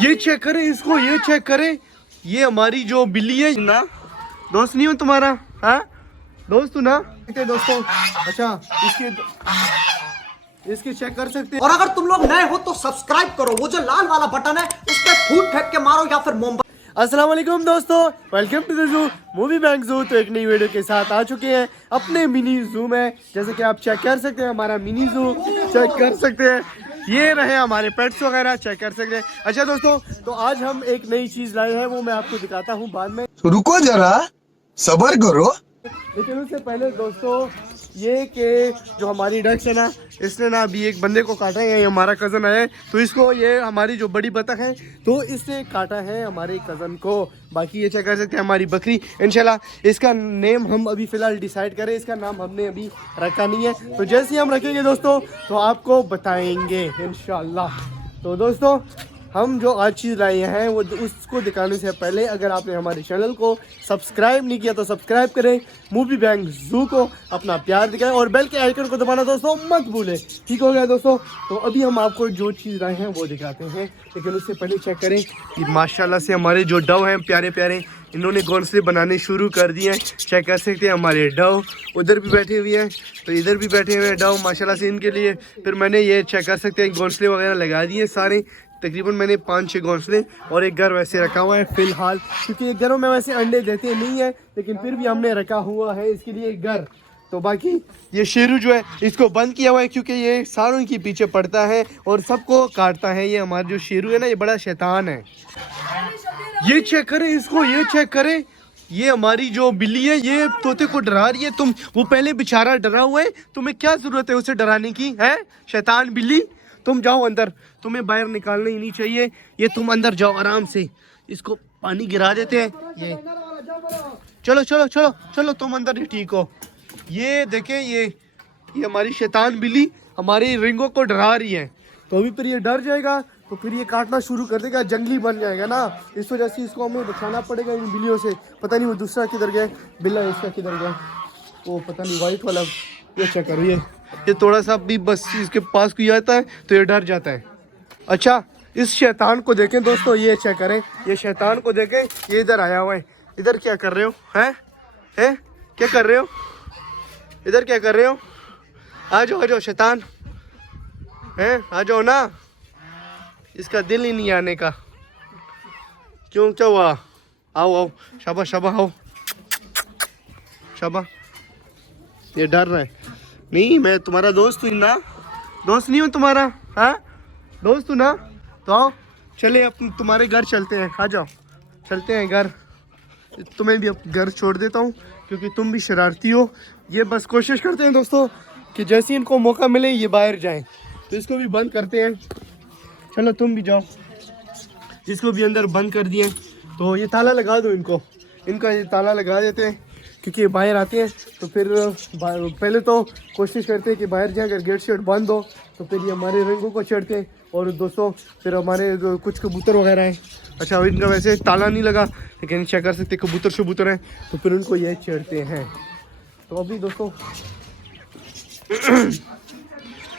ये चेक करें इसको, ये चेक करें, ये हमारी जो बिल्ली है ना, दोस्त नहीं हो तुम्हारा? हाँ दोस्त हो ना? दोस्तों अच्छा इसके चेक कर सकते हैं। और अगर तुम लोग नए हो तो सब्सक्राइब करो, वो जो लाल वाला बटन है उस पर फूट फेंक के मारो या फिर मोमबत्ती। अस्सलाम वालेकुम दोस्तों, welcome to the zoo movie bank zoo. तो एक नई वीडियो के साथ आ चुके हैं अपने मिनी जू में। जैसे कि आप चेक कर सकते हैं हमारा मिनी जू चेक कर सकते हैं, ये रहे हमारे पेट्स वगैरह चेक कर सकते हैं। अच्छा दोस्तों, तो आज हम एक नई चीज लाए हैं, वो मैं आपको दिखाता हूँ बाद में। तो रुको जरा सबर करो। लेकिन उससे पहले दोस्तों ये कि जो हमारी डक्स है ना, इसने ना अभी एक बंदे को काटा है। ये हमारा कज़न है, तो इसको, ये हमारी जो बड़ी बतख है तो इसने काटा है हमारे कज़न को। बाकी ये चेक कर सकते हैं हमारी बकरी। इंशाल्लाह इसका नेम हम अभी फ़िलहाल डिसाइड करें, इसका नाम हमने अभी रखा नहीं है, तो जैसे ही हम रखेंगे दोस्तों तो आपको बताएंगे इंशाल्लाह। तो दोस्तों हम जो आज चीज़ लाए हैं वो उसको दिखाने से पहले अगर आपने हमारे चैनल को सब्सक्राइब नहीं किया तो सब्सक्राइब करें, मूवी बैंक जू को अपना प्यार दिखाएं और बेल के आइकन को दबाना दोस्तों मत भूलें। ठीक हो गया दोस्तों, तो अभी हम आपको जो चीज़ लाए हैं वो दिखाते हैं, लेकिन उससे पहले चेक करें कि माशाल्लाह से हमारे जो डव हैं प्यारे प्यारे, इन्होंने घोंसले बनाने शुरू कर दिए हैं। चेक कर सकते हैं हमारे डव उधर भी बैठे हुए हैं, तो इधर भी बैठे हुए हैं डव माशाल्लाह से। इनके लिए फिर मैंने ये चेक कर सकते हैं घोंसले वगैरह लगा दिए सारे। तकरीबन मैंने 5-6 घोंसले और एक घर वैसे रखा हुआ है फ़िलहाल, क्योंकि घरों में वैसे अंडे देते नहीं है, लेकिन फिर भी हमने रखा हुआ है इसके लिए एक घर। तो बाकी ये शेरू जो है इसको बंद किया हुआ है, क्योंकि ये सारों के पीछे पड़ता है और सबको काटता है। ये हमारा जो शेरू है ना, ये बड़ा शैतान है। ये चेक करें इसको, ये चेक करें, ये हमारी जो बिल्ली है ये तोते को डरा रही है। तुम, वो पहले बेचारा डरा हुआ है, तुम्हें क्या जरूरत है उसे डराने की? है शैतान बिल्ली, तुम जाओ अंदर, तुम्हें बाहर निकालना ही नहीं चाहिए। ये तुम अंदर जाओ आराम से, इसको पानी गिरा देते हैं। ये चलो चलो चलो चलो तुम अंदर ही ठीक हो। ये देखें, ये हमारी शैतान बिल्ली हमारी रिंगों को डरा रही है, तो अभी फिर ये डर जाएगा तो फिर ये काटना शुरू कर देगा, जंगली बन जाएगा ना। इस वजह से इसको हमें बचाना पड़ेगा इन बिल्लियों से। पता नहीं वो दूसरा किधर गया, बिल्ला इसका किधर गया, वो पता नहीं वाइट वाला। ये चेक करो, ये थोड़ा सा भी बस इसके पास कोई आता है तो ये डर जाता है। अच्छा इस शैतान को देखें दोस्तों, ये चेक करें, ये शैतान को देखें, ये इधर आया हुआ है। इधर क्या कर रहे हो? हैं क्या कर रहे हो? इधर क्या कर रहे हो? आ जाओ शैतान, हैं आ जाओ ना। इसका दिल ही नहीं आने का, क्यों, क्या हुआ? आओ आओ, शाबाश शाबाश, आओ शाबाश। ये डर रहा है। नहीं, मैं तुम्हारा दोस्त हूँ ना, दोस्त नहीं हूँ तुम्हारा? हाँ दोस्त हूँ ना, तो आओ चले अपन तुम्हारे घर चलते हैं। आ जाओ चलते हैं घर, तुम्हें भी अब घर छोड़ देता हूँ क्योंकि तुम भी शरारती हो। ये बस कोशिश करते हैं दोस्तों कि जैसे इनको मौका मिले ये बाहर जाएं, तो इसको भी बंद करते हैं। चलो तुम भी जाओ, इसको भी अंदर बंद कर दिए। तो ये ताला लगा दो इनका ये ताला लगा देते हैं, क्योंकि बाहर आते हैं तो फिर पहले तो कोशिश करते हैं कि बाहर जाए। अगर गेट शेट बंद हो तो फिर ये हमारे रिंगों को चढ़ते हैं। और दोस्तों फिर हमारे कुछ कबूतर वगैरह हैं, अच्छा इनका वैसे ताला नहीं लगा, लेकिन चेक कर सकते कबूतर शबूतर हैं, तो फिर उनको ये चढ़ते हैं। तो अभी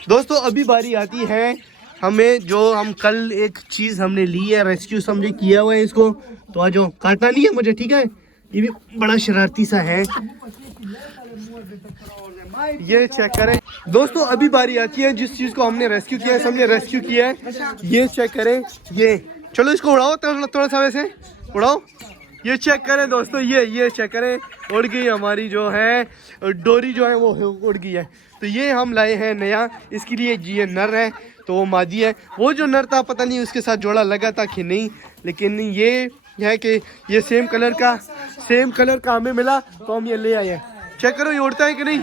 दोस्तों अभी बारी आती है हमें, जो हम कल एक चीज़ हमने ली है, रेस्क्यू समझे किया हुआ है इसको। तो आज काटना नहीं है मुझे, ठीक है? ये भी बड़ा शरारती सा है। ये चेक करें दोस्तों, अभी बारी आती है जिस चीज़ को हमने रेस्क्यू किया है, सबने रेस्क्यू किया है। ये चेक करें, ये चलो इसको उड़ाओ थोड़ा सा, वैसे उड़ाओ। ये चेक करें दोस्तों, ये चेक करें, उड़ गई हमारी जो है डोरी जो है वो उड़ गई है। तो ये हम लाए हैं नया, इसके लिए ये नर है तो वो मादी है। वो जो नर था पता नहीं उसके साथ जोड़ा लगा था कि नहीं, लेकिन ये है कि ये सेम कलर का हमें मिला तो हम ये ले आए हैं। चेक करो ये उड़ता है कि नहीं।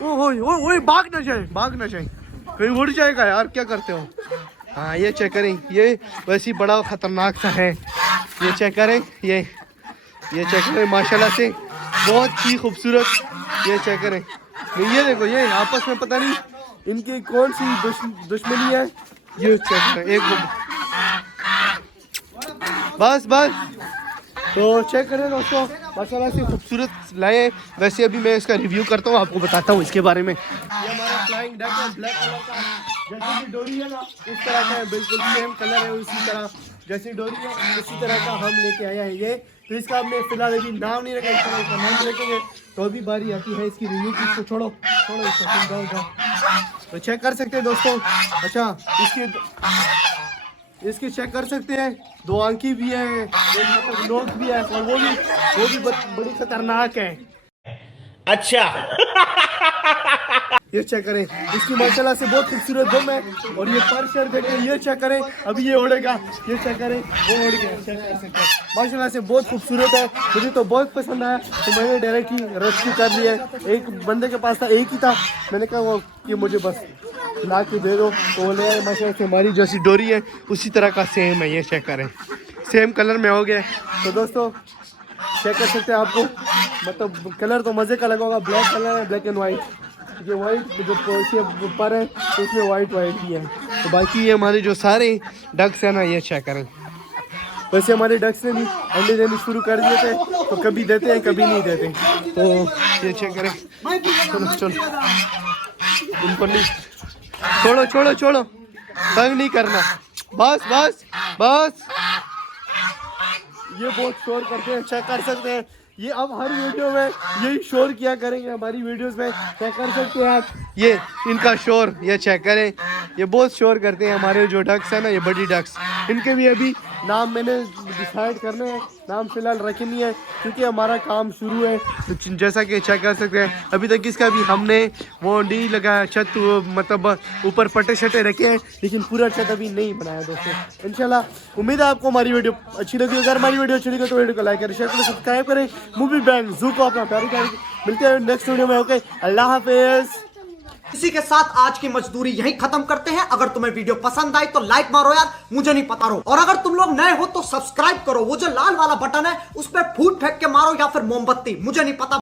ओ भाग ना जाए कहीं उड़ जाएगा यार, क्या करते हो? हाँ ये चेक करें, ये वैसे बड़ा ख़तरनाक सा है। ये चेक करें, ये चेक करें, माशाल्लाह से बहुत ही खूबसूरत। ये चेक करें, ये देखो, ये आपस में पता नहीं इनकी कौन सी दुश्मनी है। ये चेक करें, एक बस तो चेक करें दोस्तों, माशाल्लाह से खूबसूरत लाए। वैसे अभी मैं इसका रिव्यू करता हूँ, आपको बताता हूँ इसके बारे में। ये हमारा फ्लाइंग डक है, ब्लैक कलर का। जैसे कि डोरी है ना उस तरह का है, बिल्कुल सेम कलर है उसी तरह जैसी डोरी है उसी तरह का हम लेके आए हैं ये। तो इसका हमने फिलहाल अभी नाम नहीं रखा, इसका नाम रखेंगे तो अभी बारी आती है इसकी रिव्यू की। इसको छोड़ो छोड़ो इसको, जाओ जाओ। तो चेक कर सकते हैं दोस्तों। अच्छा इसकी चेक कर सकते हैं, 2 आंखें भी है, एक मतलब नोक भी है और वो भी बड़ी खतरनाक है। अच्छा ये चेक करें, इसकी माशाल्लाह से बहुत खूबसूरत दम है। और ये पर शर्ट देखें, ये चेक करें, अभी ये उड़ेगा, ये चेक करें, वो उड़ गया, चेक कर सकते हैं। माशाल्लाह से बहुत खूबसूरत है, मुझे तो बहुत पसंद आया तो मैंने डायरेक्ट ही रेस्क्यू कर लिया है। एक बंदे के पास था, एक ही था, मैंने कहा वो कि मुझे बस ला के दे दो तो वो ले आए। माशाल्लाह से हमारी जैसी डोरी है उसी तरह का सेम है, ये चेक करें, सेम कलर में हो गया। तो दोस्तों चेक कर सकते हैं, आपको मतलब कलर तो मज़े का लगा होगा, ब्लैक कलर है, ब्लैक एंड वाइट। ये वाइट जो ऊपर है तो उसमें वाइट ही है। तो बाकी ये हमारे जो सारे डक्स हैं ना, ये चेक करें। वैसे हमारे डक्स ने भी अंडे देने शुरू कर दिए थे, तो कभी देते हैं कभी नहीं देते। तो ये चेक करें, चलो चलो उनको नहीं, छोड़ो छोड़ो छोड़ो, तंग नहीं करना, बस बस बस। ये बहुत शोर करते हैं, चेक कर सकते हैं। ये अब हर वीडियो में यही शोर किया करेंगे हमारी वीडियोस में, चेक कर सकते हैं आप। ये इनका शोर ये चेक करें, ये बहुत शोर करते हैं हमारे जो डक्स हैं ना, ये बड़ी डक्स। इनके भी अभी नाम मैंने डिसाइड करने हैं, नाम फिलहाल रखे नहीं है क्योंकि हमारा काम शुरू है। तो जैसा कि चेक कर सकते हैं, अभी तक इसका भी हमने वो नहीं लगाया, छत मतलब ऊपर पट्टे शटे रखे हैं, लेकिन पूरा छत अभी नहीं बनाया दोस्तों। इंशाल्लाह उम्मीद है आपको हमारी वीडियो अच्छी लगी। अगर हमारी वीडियो अच्छी लगी तो वीडियो को लाइक करें, शेयर करें, सब्सक्राइब करें। मूवी बैंड जू को अपना प्यार करें। मिलते हैं नेक्स्ट वीडियो में। ओके, अल्लाह हाफिज़। इसी के साथ आज की मजदूरी यहीं खत्म करते हैं। अगर तुम्हें वीडियो पसंद आई तो लाइक मारो यार, मुझे नहीं पता रो। और अगर तुम लोग नए हो तो सब्सक्राइब करो, वो जो लाल वाला बटन है उस पर फूट फेंक के मारो या फिर मोमबत्ती, मुझे नहीं पता।